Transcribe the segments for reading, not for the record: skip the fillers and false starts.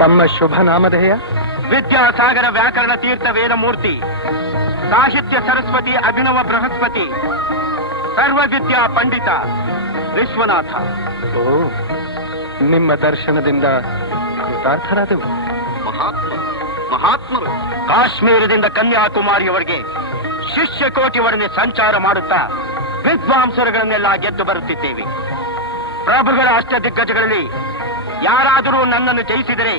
ತಮ್ಮ ಶುಭ ನಾಮಧೇಯ? ವಿದ್ಯಾಸಾಗರ ವ್ಯಾಕರಣ ತೀರ್ಥ ವೇದಮೂರ್ತಿ, ಸಾಹಿತ್ಯ ಸರಸ್ವತಿ ಅಭಿನವ ಬೃಹಸ್ಪತಿ, ಸರ್ವವಿದ್ಯಾ ಪಂಡಿತ ವಿಶ್ವನಾಥ. ಓ, ನಿಮ್ಮ ದರ್ಶನದಿಂದ ಕೃತಾರ್ಥರಾದೆವು. ಮಹಾತ್ಮರು ಕಾಶ್ಮೀರದಿಂದ ಕನ್ಯಾಕುಮಾರಿಯವರೆಗೆ ಶಿಷ್ಯ ಕೋಟಿಯವರನ್ನೇ ಸಂಚಾರ ಮಾಡುತ್ತಾ ವಿದ್ವಾಂಸರುಗಳನ್ನೆಲ್ಲ ಗೆದ್ದು ಬರುತ್ತಿದ್ದೇವೆ. ಪ್ರಭುಗಳ ಅಷ್ಟದಿಗ್ಗಜಗಳಲ್ಲಿ ಯಾರಾದರೂ ನನ್ನನ್ನು ಜಯಿಸಿದರೆ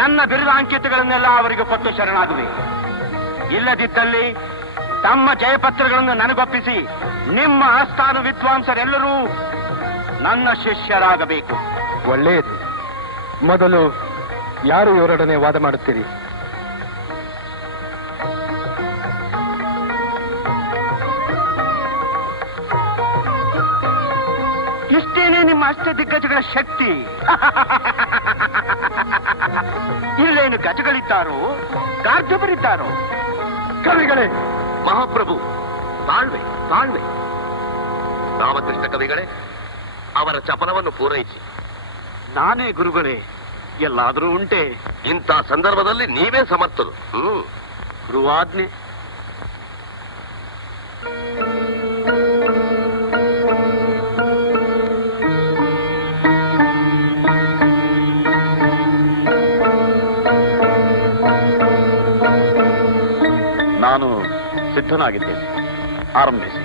ನನ್ನ ಬಿರುದಾಂಕಿತಗಳನ್ನೆಲ್ಲ ಅವರಿಗೆ ಕೊಟ್ಟು ಶರಣಾಗುವೆ. ಇಲ್ಲದಿದ್ದಲ್ಲಿ ತಮ್ಮ ಜಯಪತ್ರಗಳನ್ನು ನನಗೊಪ್ಪಿಸಿ ನಿಮ್ಮ ಆಸ್ಥಾನ ವಿದ್ವಾಂಸರೆಲ್ಲರೂ ನನ್ನ ಶಿಷ್ಯರಾಗಬೇಕು. ಒಳ್ಳೆಯದು. ಮೊದಲು ಯಾರು ಇವರೊಡನೆ ವಾದ ಮಾಡುತ್ತೀರಿ? ಇಷ್ಟೇನೆ ನಿಮ್ಮ ಅಷ್ಟದಿಗ್ಗಜಗಳ ಶಕ್ತಿ. ಇಲ್ಲೇನು ಗಜಗಳಿದ್ದಾರೋ ಗಾರ್ಧವರಿದ್ದಾರೋ? ಕವಿಗಳೇ, ಮಹಾಪ್ರಭು, ತಾಳ್ವೆ ತಾಳ್ವೆ. ರಾಮಕೃಷ್ಣ ಕವಿಗಳೇ, ಅವರ ಚಪಲವನ್ನು ಪೂರೈಸಿ. ನಾನೇ ಗುರುಗಳೇ, ಎಲ್ಲಾದರೂ ಉಂಟೆ? ಇಂಥ ಸಂದರ್ಭದಲ್ಲಿ ನೀವೇ ಸಮರ್ಥರು. ಗುರುವಾಜ್ಞೆ. ನಾನು ಸಿದ್ಧನಾಗಿದ್ದೇನೆ. ಆರಂಭಿಸಿ.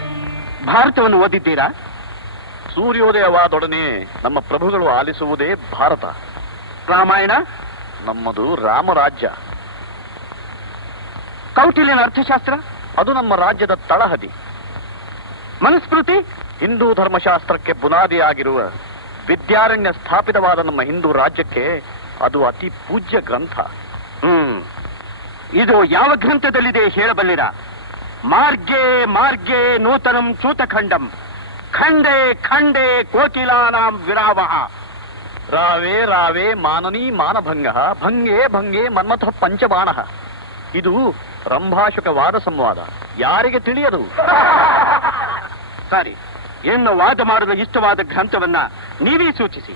ಭಾರತವನ್ನು ಓದಿದ್ದೀರಾ? ಸೂರ್ಯೋದಯವಾದೊಡನೆ ನಮ್ಮ ಪ್ರಭುಗಳು ಆಲಿಸುವುದೇ ಭಾರತ. ರಾಮಾಯಣ? ನಮ್ಮದು ರಾಮರಾಜ್ಯ. ಕೌಟಿಲ್ಯನ ಅರ್ಥಶಾಸ್ತ್ರ? ಅದು ನಮ್ಮ ರಾಜ್ಯದ ತಳಹದಿ. ಮನುಸ್ಮೃತಿ? ಹಿಂದೂ ಧರ್ಮಶಾಸ್ತ್ರಕ್ಕೆ ಬುನಾದಿಯಾಗಿರುವ ವಿದ್ಯಾರಣ್ಯ ಸ್ಥಾಪಿತವಾದ ನಮ್ಮ ಹಿಂದೂ ರಾಜ್ಯಕ್ಕೆ ಅದು ಅತಿ ಪೂಜ್ಯ ಗ್ರಂಥ. ಇದು ಯಾವ ಗ್ರಂಥದಲ್ಲಿದೆ ಹೇಳಬಲ್ಲಿರ? ಮಾರ್ಗೇ ಮಾರ್ಗೇ ನೂತನಂ ಚೂತಖಂಡಂ, ಖಂಡೇ ಖಂಡೇ ಕೋಕಿಲಾನಾಂ ವಿರಾವಹ. ರಾವೇ ರಾವೇ ಮಾನನೀ ಮಾನಭಂಗ, ಭಂಗೇ ಭಂಗೇ ಮನ್ಮಥ ಪಂಚಬಾಣ. ಇದು ರಂಭಾಶುಕ ವಾದ ಸಂವಾದ. ಯಾರಿಗೆ ತಿಳಿಯದು? ಸರಿ, ಇನ್ನು ವಾದ ಮಾಡಲು ಇಷ್ಟವಾದ ಗ್ರಂಥವನ್ನ ನೀವೇ ಸೂಚಿಸಿ.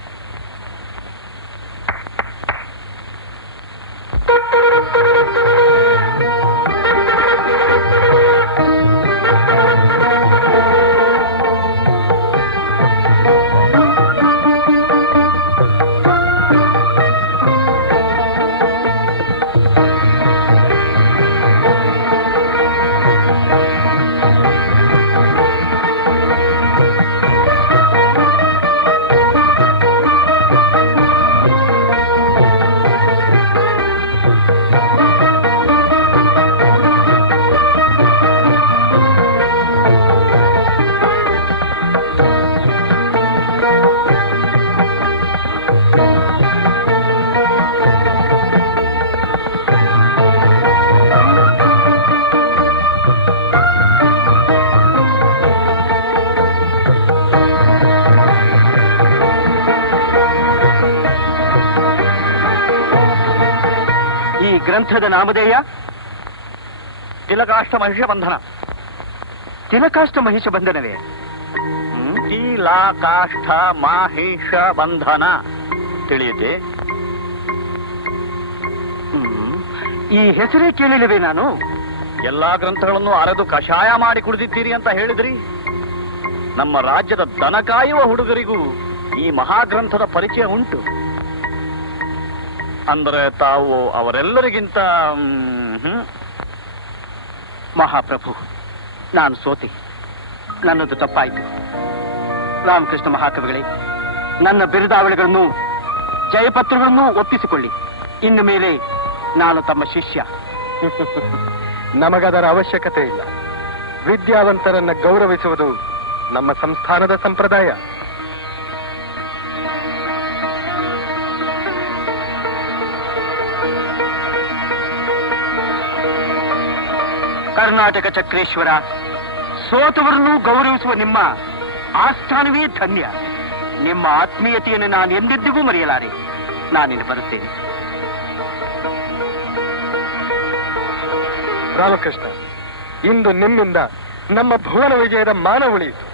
ಗ್ರಂಥದ ನಾಮಧೇಯ? ತಿಲಕಾಷ್ಟ ಮಹಿಷ ಬಂಧನ. ತಿಲಕಾಷ್ಟ ಮಹಿಷ ಬಂಧನವೇ? ತಿಲಕಾಷ್ಟ ಮಹಿಷ ಬಂಧನ ತಿಳಿಯುತ್ತೆ? ಈ ಹೆಸರೇ ಕೇಳಿಲ್ಲವೇ ನಾನು? ಎಲ್ಲಾ ಗ್ರಂಥಗಳನ್ನು ಅರೆದು ಕಷಾಯ ಮಾಡಿ ಕುಡಿದಿದ್ದೀರಿ ಅಂತ ಹೇಳಿದ್ರಿ. ನಮ್ಮ ರಾಜ್ಯದ ದನ ಕಾಯುವ ಹುಡುಗರಿಗೂ ಈ ಮಹಾಗ್ರಂಥದ ಪರಿಚಯ ಉಂಟು. ಅಂದರೆ ತಾವು ಅವರೆಲ್ಲರಿಗಿಂತ ಮಹಾಪ್ರಭು, ನಾನು ಸೋತೆ. ನನ್ನದು ತಪ್ಪಾಯಿತು. ರಾಮಕೃಷ್ಣ ಮಹಾಕವಿಗಳೇ, ನನ್ನ ಬಿರುದಾವಳಿಗಳನ್ನು ಜಯಪತ್ರಗಳನ್ನು ಒಪ್ಪಿಸಿಕೊಳ್ಳಿ. ಇನ್ನು ಮೇಲೆ ನಾನು ತಮ್ಮ ಶಿಷ್ಯ. ನಮಗದರ ಅವಶ್ಯಕತೆ ಇಲ್ಲ. ವಿದ್ಯಾವಂತರನ್ನ ಗೌರವಿಸುವುದು ನಮ್ಮ ಸಂಸ್ಥಾನದ ಸಂಪ್ರದಾಯ. ಕರ್ನಾಟಕ ಚಕ್ರೇಶ್ವರ, ಸೋತವರನ್ನು ಗೌರವಿಸುವ ನಿಮ್ಮ ಆಸ್ಥಾನವೇ ಧನ್ಯ. ನಿಮ್ಮ ಆತ್ಮೀಯತೆಯನ್ನು ನಾನು ಎಂದೆಂದಿಗೂ ಮರೆಯಲಾರೆ. ನಾನಿನ್ನು ಬರುತ್ತೇನೆ. ರಾಮಕೃಷ್ಣ, ಇಂದು ನಿಮ್ಮಿಂದ ನಮ್ಮ ಭುವನ ವಿಜಯದ ಮಾನ ಉಳಿಯಿತು.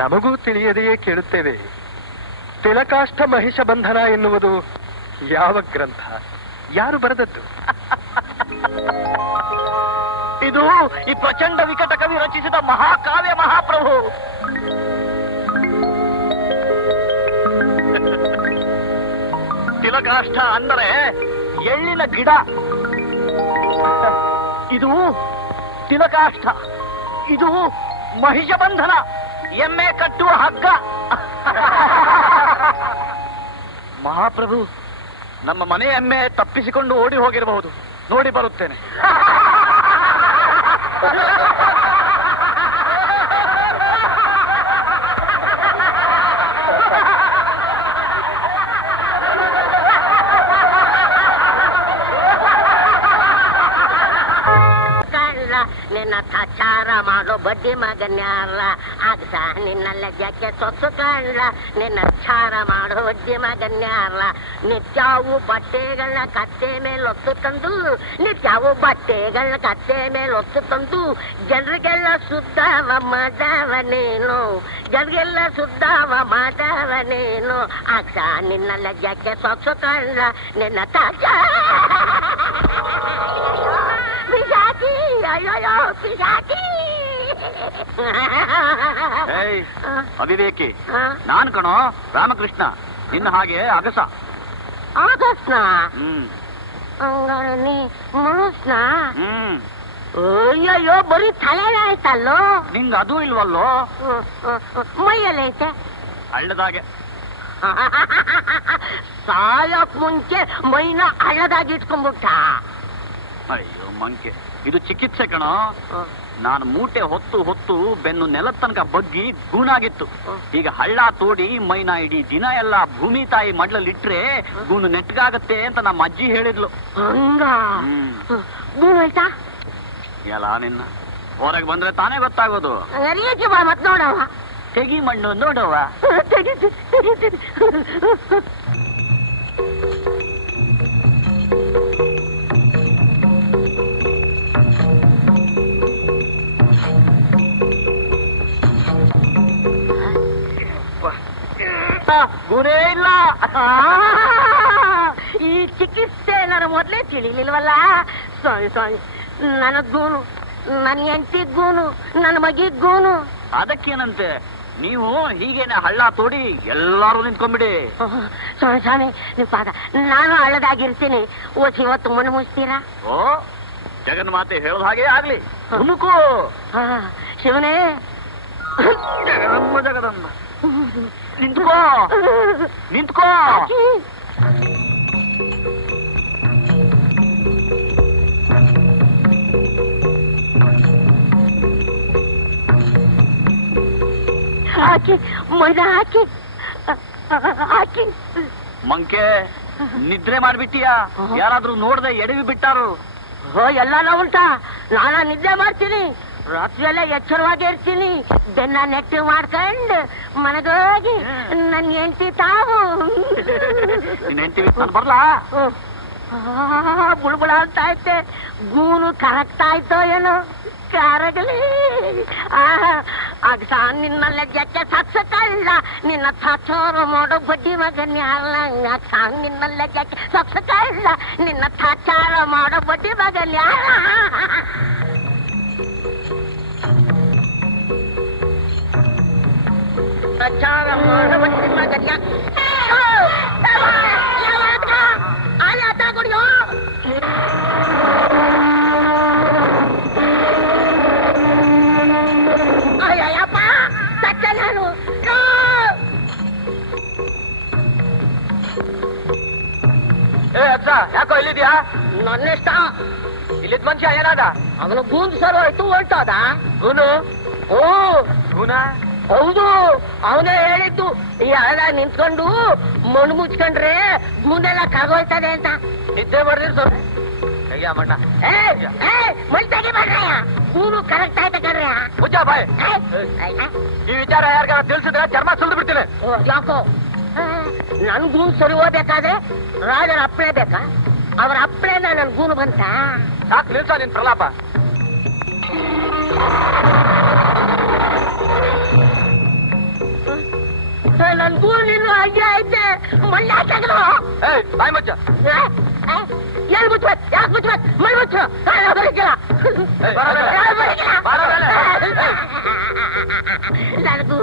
ನಮಗೂ ತಿಳಿಯದೆಯೇ ಕೇಳುತ್ತೇವೆ. ತಿಲಕಾಷ್ಟ ಮಹಿಷ ಬಂಧನ ಎನ್ನುವುದು ಯಾವ ಗ್ರಂಥ? ಯಾರು ಬರೆದದ್ದು? ಇದು ಈ ಪ್ರಚಂಡ ವಿಕಟ ಕವಿ ರಚಿಸಿದ ಮಹಾಕಾವ್ಯ ಮಹಾಪ್ರಭು. ತಿಲಕಾಷ್ಟ ಅಂದರೆ ಎಳ್ಳಿನ ಗಿಡ. ಇದು ತಿಲಕಾಷ್ಟ. ಇದು ಮಹಿಷ ಬಂಧನ, ಎಮ್ಮೆ ಕಟ್ಟುವ ಹಗ್ಗ. ಮಹಾಪ್ರಭು, ನಮ್ಮ ಮನೆ ಎಮ್ಮೆ ತಪ್ಪಿಸಿಕೊಂಡು ಓಡಿ ಹೋಗಿರಬಹುದು. ನೋಡಿ ಬರುತ್ತೇನೆ. ನಿನ್ನ ಸಚಾರ ಮಾಡೋ ಬಡ್ಡಿ ಮಗನ್ಯಾರ ಆಗ್ಸ ನಿನ್ನ ಲಜ್ಜಕ್ಕೆ ಸೊತ್ತು ಕಾಣ್ಲ. ನಿನ್ನ ಚಾರ ಮಾಡೋ ಬಡ್ಡಿ ಮಗನ್ಯಾರ ನಿತ್ಯಾವು ಬಟ್ಟೆಗಳನ್ನ ಕತ್ತೆ ಮೇಲೆ ಒತ್ತು ತಂದು, ನಿತ್ಯಾವು ಬಟ್ಟೆಗಳನ್ನ ಕತ್ತೆ ಮೇಲೆ ಒತ್ತು ತಂದು ಜನರಿಗೆಲ್ಲ ಶುದ್ಧವ ಮಾಡವನೇನು, ಜನರಿಗೆಲ್ಲ ಶುದ್ಧವ ಮಾಡವನೇನು. ಆಗ್ಸ ನಿನ್ನ ಲಜ್ಜಕ್ಕೆ ಸೊತ್ತು ಕಾಣ್ಲ. ನಿನ್ನ ಪಿಶಾಚಿ, ಅಯ್ಯೋ ಪಿಶಾಚಿ. ಅವಿವೇಕಿ, ನಾನ್ ಕಣೋ ರಾಮಕೃಷ್ಣ, ನಿನ್ನ ಹಾಗೆ ಅಗಸ. ಆಗಸ್ನ ನೀ ಮನುಷ್ನ? ಅಯ್ಯಯ್ಯೋ, ಬರೀ ತಲೆ ಆಯ್ತಲ್ಲೋ. ನಿಂಗ ಅದು ಇಲ್ವಲ್ಲೋ? ಮೈಯಲ್ಲೈತೆ ಹಳ್ಳದಾಗೆ. ಸಾಯಕ್ ಮುಂಚೆ ಮೈನ ಹಳ್ಳದಾಗಿ ಇಟ್ಕೊಂಡ್ಬಿಟ್ಟ. ಅಯ್ಯೋ ಮಂಕೆ, ಇದು ಚಿಕಿತ್ಸೆ ಕಣೋ. ನಾನು ಮೂಟೆ ಹೊತ್ತು ಹೊತ್ತು ಬೆನ್ನು ನೆಲದ ತನಕ ಬಗ್ಗಿ ಗೂನಾಗಿತ್ತು. ಈಗ ಹಳ್ಳ ತೋಡಿ ಮೈನಾ ಇಡೀ ದಿನ ಎಲ್ಲ ಭೂಮಿ ತಾಯಿ ಮಡ್ಲಲ್ಲಿಟ್ರೆ ಗೂನು ನೆಟ್ಗಾಗತ್ತೆ ಅಂತ ನಮ್ಮ ಅಜ್ಜಿ ಹೇಳಿದ್ಲು. ಹಂಗ ಗೂನಾಯ್ತಾ? ಎಲ್ಲ ನಿನ್ನ ಹೊರಗೆ ಬಂದ್ರೆ ತಾನೇ ಗೊತ್ತಾಗೋದು. ಮತ್ ನೋಡವ, ತೆಗಿ ಮಣ್ಣು ನೋಡವ. ಗುರೇ ಇಲ್ಲ. ಈ ಚಿಕಿತ್ಸೆ ನನ್ನ ಮೊದ್ಲೇ ತಿಳಿಲಿಲ್ವಲ್ಲ. ಸಾರಿ ಸಾರಿ. ನನ್ನ ಗೂನು, ನನ್ನ ಹೆಂಡತಿಗೂನು, ನನ್ನ ಮಗಿಗೂನು. ಅದಕ್ಕೇನಂತೆ, ನೀವು ಹೀಗೇನೆ ಹಳ್ಳ ತೋಡಿ ಎಲ್ಲಾರು ನಿಂತ್ಕೊಂಡ್ಬಿಡಿ. ಸ್ವಾಮಿ ಸ್ವಾಮಿ, ನಿಮ್ ಪಾದ ನಾನು ಹಳ್ಳದಾಗಿರ್ತೀನಿ. ಇವತ್ತು ಮಣ್ಣು ಮುಚ್ತೀರಾ? ಓ, ಜಗನ್ಮಾತೆ ಹೇಳೋದು ಹಾಗೆ ಆಗ್ಲಿ. ತುಮುಕು ಶಿವನೇ. ಜಗದಮ್ಮ ಜಗದಮ್ಮ, ನಿಂತ್ಕೋ ನಿಂತ್ಕೋ. ಹಾಕಿ ಮೈದಾ ಹಾಕಿ ಹಾಕಿ. ಮಂಕೆ, ನಿದ್ರೆ ಮಾಡ್ಬಿಟ್ಟಿಯಾ? ಯಾರಾದ್ರೂ ನೋಡ್ದೆ ಎಡವಿ ಬಿಟ್ಟಾರು? ಎಲ್ಲ ಉಂಟಾ? ನಾನಾ ನಿದ್ದೆ ಮಾಡ್ತೀನಿ, ರಾತ್ರಿಯೆಲ್ಲ ಎಚ್ಚರವಾಗಿ ಇರ್ತೀನಿ. ಬೆನ್ನ ನೆಟ್ಟು ಮಾಡ್ಕೊಂಡು ಮನೆಗೋಗಿ ನನ್ನ ಹೆಂಡತಿ ತಾವು ಬರ್ಲಾ? ಬುಳ್ಬುಳ ಅಂತ ಐತೆ. ಗೂನು ಕರಗ್ತಾ ಇತ್ತೋ ಏನೋ. ಕರಗಲಿ. ಅಗ್ಸ ನಿನ್ನ ಲಜ್ಜಕ್ಕೆ ಸತ್ಸಕಲ್ಲ. ನಿನ್ನ ಥಾಚಾರ ಮಾಡೋ ಬಡ್ಡಿ ಮಗನ್ಯ ಅಲ್ಲ. ಅಗ್ಸ ನಿನ್ನ ಲಜ್ಜಕ್ಕೆ ಸತ್ಸಕಲ್ಲ. ನಿನ್ನ ಥಾಚಾರ ಮಾಡೋ ಬಡ್ಡಿ ಮಗನ್ಯ ಅಲ್ಲ. ಪ್ರಚಾರ ಮಾಡೋ ಬಡ್ಡಿ ಮಗನ್ಯ ಆಯಾತ ಕೊಡಿಯೋ. ಅಯ್ಯಪ್ಪ ಸತ್ತ ನಾನು. ಅಜ್ಜ, ಯಾಕೋ ಇಲ್ಲಿದ್ಯಾ? ನನ್ನಿಷ್ಟ. ಇಲ್ಲಿದ್ ಮನುಷ್ಯ ಏನಾದ? ಅವನು ಗೂಂದು ಸರ್ ಹೋಯ್ತು, ಹೊರಟೋದ. ಗೂನು? ಓ ಗೂನ? ಹೌದು, ಅವನೇ ಹೇಳಿದ್ದು. ಈ ಹಳ್ಳ ನಿಂತ್ಕೊಂಡು ಮಣ್ಣು ಮುಚ್ಕೊಂಡ್ರೆ ಗೂನೆಲ್ಲ ಕರ್ಗೋಯ್ತದೆ ಅಂತ. ನಿದ್ದೆ ಮಾಡಿದ್ರೆ ಸ್ವಲ್ಪ ಹೇಗೆ ಮಣ್ಣ ಮಣ್ ತೆಗಿಬೇಡ್ರಯ್ಯ. ಗೂನು ಕರೆಕ್ಟ್ ಆಯ್ತ ಕಣ್ರಯ್ಯ. ಮುಚ್ಚ ಬಾಯ್. ಈ ವಿಚಾರ ಯಾರಿಗಾರ ತಿಳಿಸಿದ್ರೆ ಚರ್ಮ ಸುಲ್ದು ಬಿಡ್ತೀನಿ. ಯಾಕೋ ನನ್ ಗೂನು ಸರಿ ಹೋಗ್ಬೇಕಾದ್ರೆ ರಾಜರ ಅಪ್ಪಣೆ ಬೇಕಾ? ಅವ್ರ ಅಪ್ಪಣೆನ ನನ್ ಗೂನು ಬಂತ? ಸಾಕು ನಿಲ್ಸ ನಿನ್ ಪ್ರಲಾಪ. ನನ್ಗೂ ನೀನು ಹಂಗೆ ಐತೆ ಮಳ್ಳ ತೆಗೆದು ಬಾಯ್ ಮಚ್ಚ ಎಲ್ಲಿ ಮುಚ್ಬೇಕು ಯಾಕೆ ಮುಚ್ಬೇಕು ಮಳ್ ಮುಚ್ಚು ಬರಕಿಲ್ಲ ನನಗೂ